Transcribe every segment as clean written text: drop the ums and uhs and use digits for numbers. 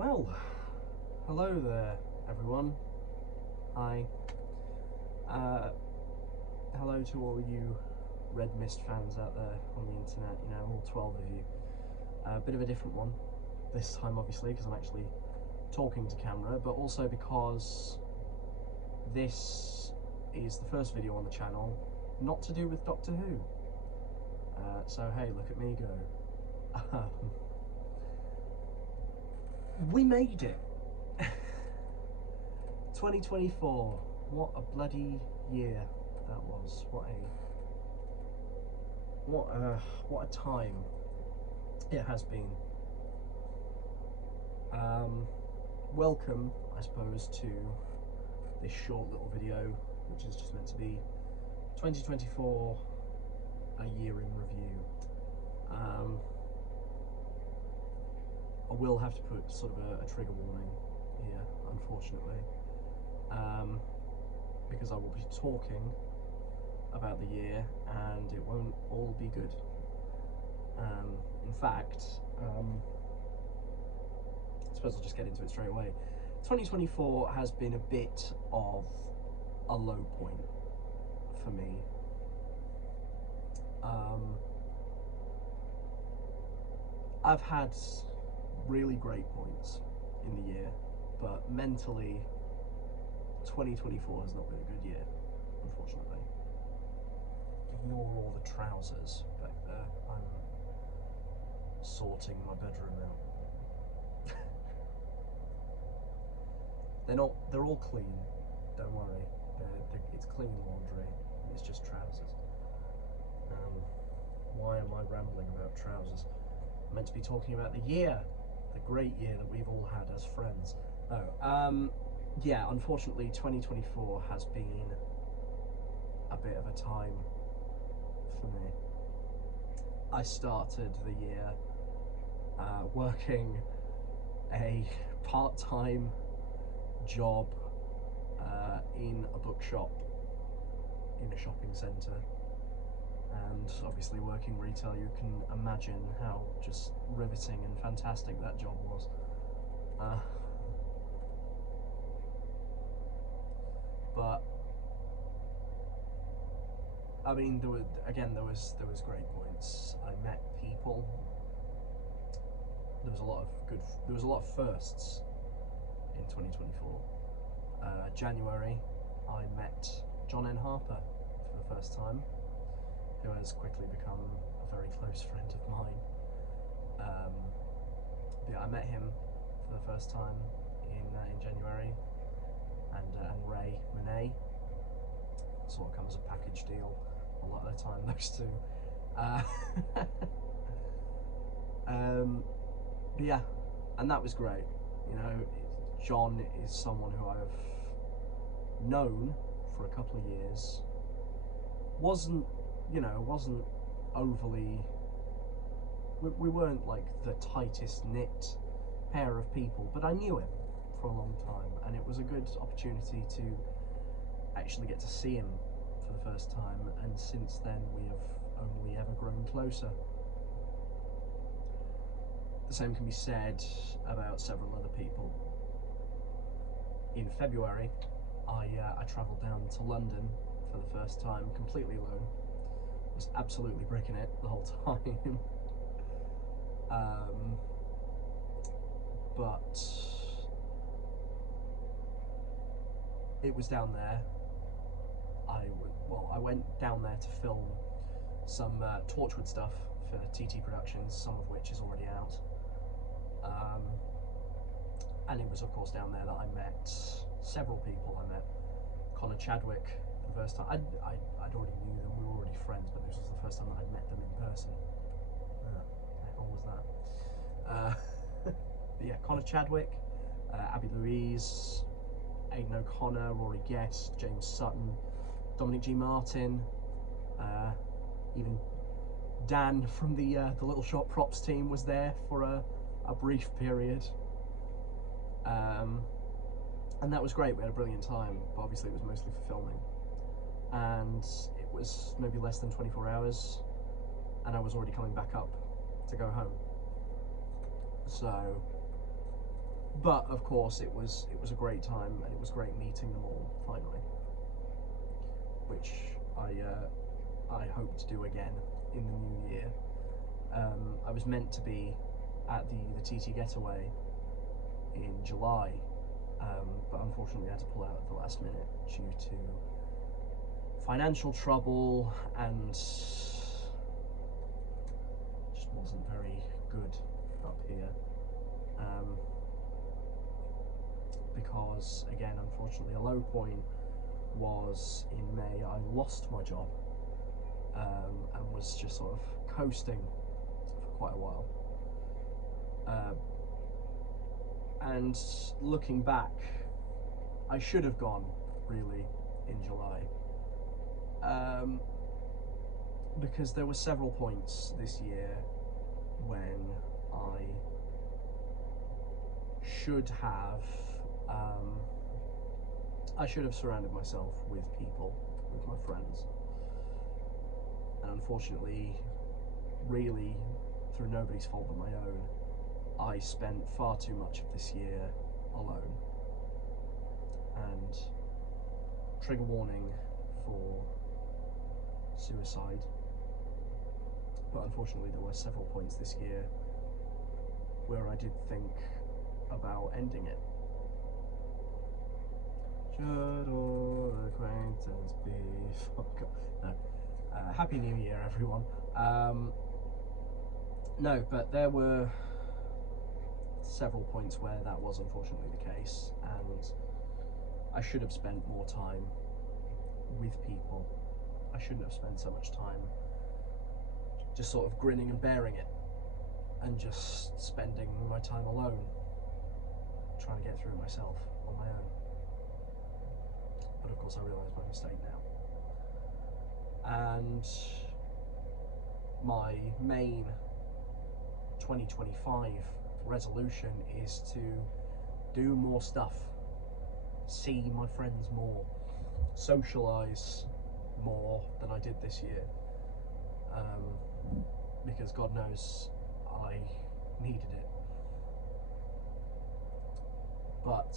Well, hello there, everyone. Hi. Hello to all you Red Mist fans out there on the internet, you know, all 12 of you. A bit of a different one this time, obviously, because I'm actually talking to camera, but also because this is the first video on the channel not to do with Doctor Who. So hey, look at me go. We made it! 2024, what a bloody year that was. What a time it has been. Welcome, I suppose, to this short little video, which is just meant to be 2024, a year in review. I will have to put sort of a trigger warning here, unfortunately, because I will be talking about the year and it won't all be good. In fact, I suppose I'll just get into it straight away. 2024 has been a bit of a low point for me. I've had really great points in the year, but mentally 2024 has not been a good year, unfortunately. Ignore all the trousers back there. I'm sorting my bedroom out. They're all clean, don't worry. It's clean laundry, it's just trousers. Why am I rambling about trousers? I'm meant to be talking about the year, the great year that we've all had as friends. Yeah, unfortunately 2024 has been a bit of a time for me. I started the year working a part-time job in a bookshop in a shopping centre, and obviously working retail, you can imagine how just riveting and fantastic that job was. But I mean, there was great points. I met people. There was a lot of firsts in 2024. January, I met John N. Harper for the first time, who has quickly become a very close friend of mine. Yeah, I met him for the first time in January, and Ray Monet. Sort of comes as a package deal a lot of the time, those two. But yeah, and that was great. You know, John is someone who I've known for a couple of years. Wasn't overly, we weren't like the tightest knit pair of people, but I knew him for a long time, and it was a good opportunity to actually get to see him for the first time, and since then we have only ever grown closer. The same can be said about several other people. In February, I travelled down to London for the first time, completely alone. Was absolutely bricking it the whole time. But it was down there. I went down there to film some Torchwood stuff for TT Productions, some of which is already out. And it was of course down there that I met several people. I met Connor Chadwick for the first time. I'd already knew them, we were already friends, but this was the first time that I'd met them in person. What was that? But yeah, Connor Chadwick, Abby Louise, Aidan O'Connor, Rory Guest, James Sutton, Dominic G. Martin, even Dan from the Little Shop props team was there for a brief period. And that was great, we had a brilliant time, but obviously it was mostly for filming. And it was maybe less than 24 hours, and I was already coming back up to go home. So But of course, it was a great time, and it was great meeting them all finally, which I hope to do again in the new year. I was meant to be at the TT Getaway in July, but unfortunately I had to pull out at the last minute due to financial trouble, and just wasn't very good up here. Because again, unfortunately, a low point was in May. I lost my job, and was just sort of coasting for quite a while. And looking back, I should have gone really in July, because there were several points this year when I should have surrounded myself with people, with my friends, and unfortunately, really through nobody's fault but my own, I spent far too much of this year alone. And trigger warning for suicide, but unfortunately there were several points this year where I did think about ending it. Should all acquaintance be forgotten? No. Happy New Year, everyone. No, but there were several points where that was unfortunately the case, and I should have spent more time with people. I shouldn't have spent so much time just sort of grinning and bearing it, and just spending my time alone, trying to get through it myself on my own. But of course I realise my mistake now. And my main 2025 resolution is to do more stuff, see my friends more, socialise more than I did this year, because God knows I needed it. But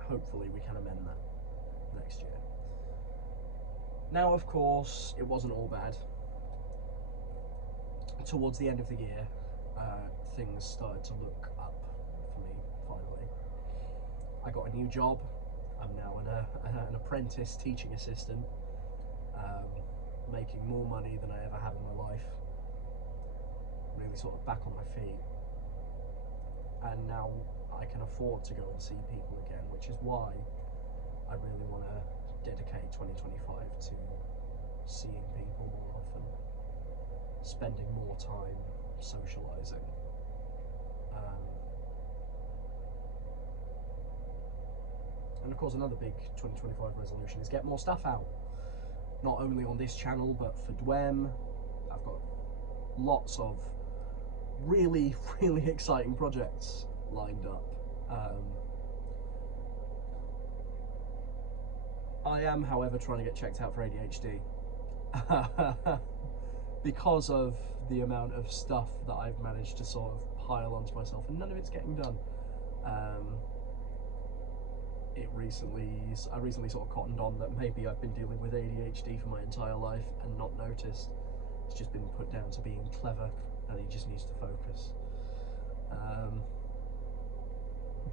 hopefully we can amend that next year. Now, of course, it wasn't all bad. Towards the end of the year, things started to look up for me, finally. I got a new job. I'm now an apprentice teaching assistant, making more money than I ever have in my life. Really sort of back on my feet. And now I can afford to go and see people again, which is why I really want to dedicate 2025 to seeing people more often, spending more time socialising. And of course, another big 2025 resolution is get more stuff out. Not only on this channel, but for Dwem. I've got lots of really, really exciting projects lined up. I am, however, trying to get checked out for ADHD because of the amount of stuff that I've managed to sort of pile onto myself, and none of it's getting done. I recently sort of cottoned on that maybe I've been dealing with ADHD for my entire life and not noticed. It's just been put down to being clever, and he just needs to focus.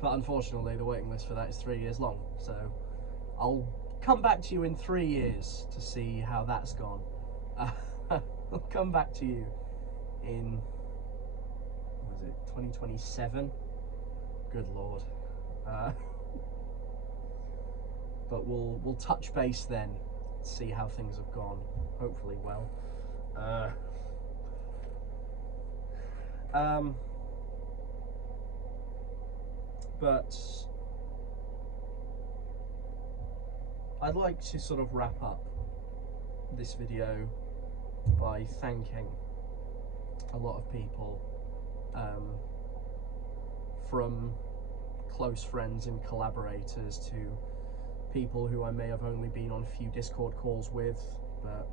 But unfortunately, the waiting list for that is 3 years long, so I'll come back to you in 3 years to see how that's gone. I'll come back to you in, what is it, 2027? Good Lord. But we'll touch base then, see how things have gone. Hopefully well. But I'd like to sort of wrap up this video by thanking a lot of people, from close friends and collaborators to people who I may have only been on a few Discord calls with, but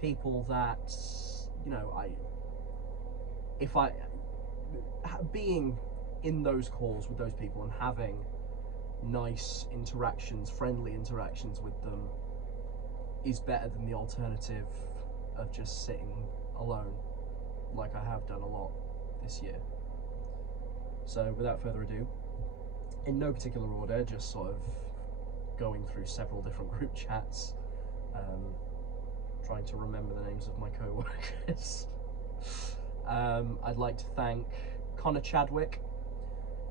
people that, you know, being in those calls with those people and having nice interactions, friendly interactions with them is better than the alternative of just sitting alone, like I have done a lot this year. So without further ado, in no particular order, just sort of going through several different group chats, trying to remember the names of my co-workers. I'd like to thank Connor Chadwick,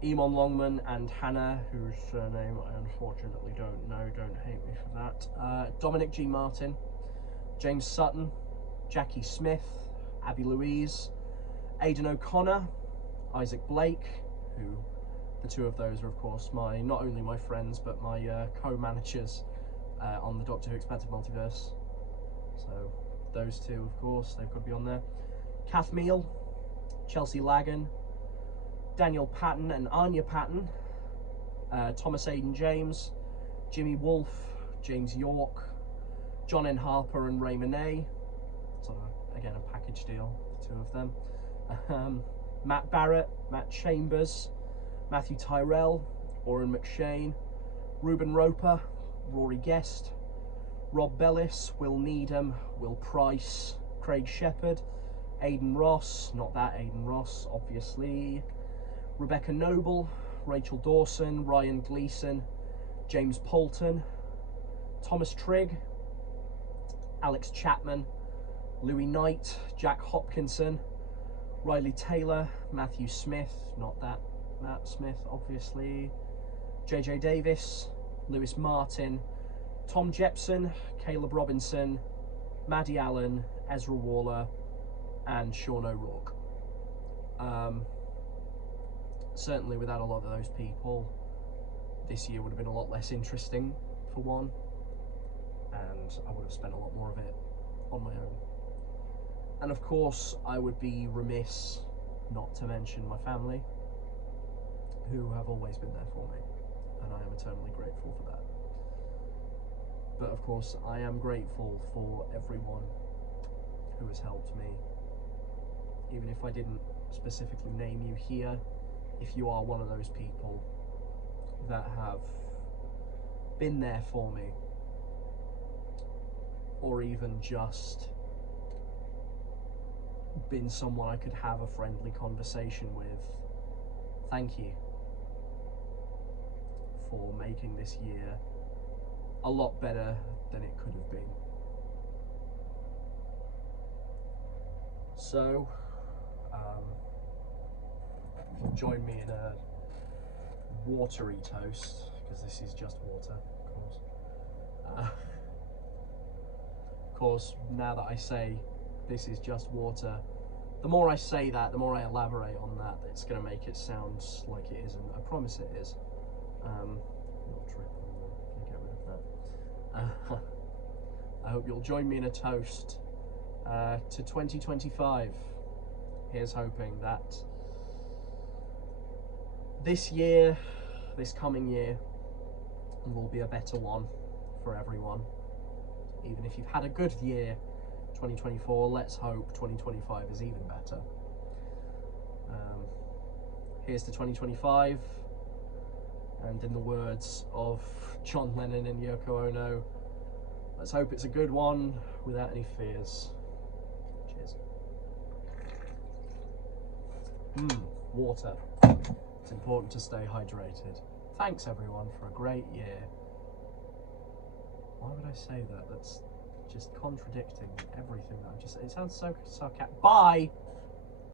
Eamon Longman, and Hannah, whose surname I unfortunately don't know, don't hate me for that. Dominic G. Martin, James Sutton, Jackie Smith, Abby Louise, Aidan O'Connor, Isaac Blake, who the two of those are of course not only my friends but my co-managers on the Doctor Who Expanded Multiverse. So those two, of course, they've got to be on there. Kath Meal, Chelsea Lagan, Daniel Patton and Anya Patton, Thomas Aidan James, Jimmy Wolfe, James York, John N. Harper and Ray Monet. Sort of, again, a package deal, the two of them. Matt Barrett, Matt Chambers, Matthew Tyrell, Oren McShane, Ruben Roper, Rory Guest, Rob Bellis, Will Needham, Will Price, Craig Shepherd, Aidan Ross, not that Aidan Ross, obviously, Rebecca Noble, Rachel Dawson, Ryan Gleason, James Poulton, Thomas Trigg, Alex Chapman, Louis Knight, Jack Hopkinson, Riley Taylor, Matthew Smith, not that Matt Smith, obviously, JJ Davis, Lewis Martin, Tom Jepson, Caleb Robinson, Maddie Allen, Ezra Waller, and Sean O'Rourke. Certainly without a lot of those people, this year would have been a lot less interesting, for one, and I would have spent a lot more of it on my own. And of course, I would be remiss not to mention my family, who have always been there for me, and I am eternally grateful for that. But of course, I am grateful for everyone who has helped me. Even if I didn't specifically name you here, if you are one of those people that have been there for me, or even just been someone I could have a friendly conversation with, thank you for making this year a lot better than it could have been. So, join me in a watery toast, because this is just water, of course. Of course, now that I say this is just water, the more I say that, the more I elaborate on that, it's going to make it sound like it isn't. I promise it is. Little trip, I'm going to get rid of that. I hope you'll join me in a toast to 2025. Here's hoping that this year, this coming year, will be a better one for everyone. Even if you've had a good year, 2024, let's hope 2025 is even better. Here's to 2025, and in the words of John Lennon and Yoko Ono, let's hope it's a good one without any fears. Cheers. Water. It's important to stay hydrated. Thanks everyone for a great year. Why would I say that? That's just contradicting everything that I just said. It sounds so sarcastic. Bye!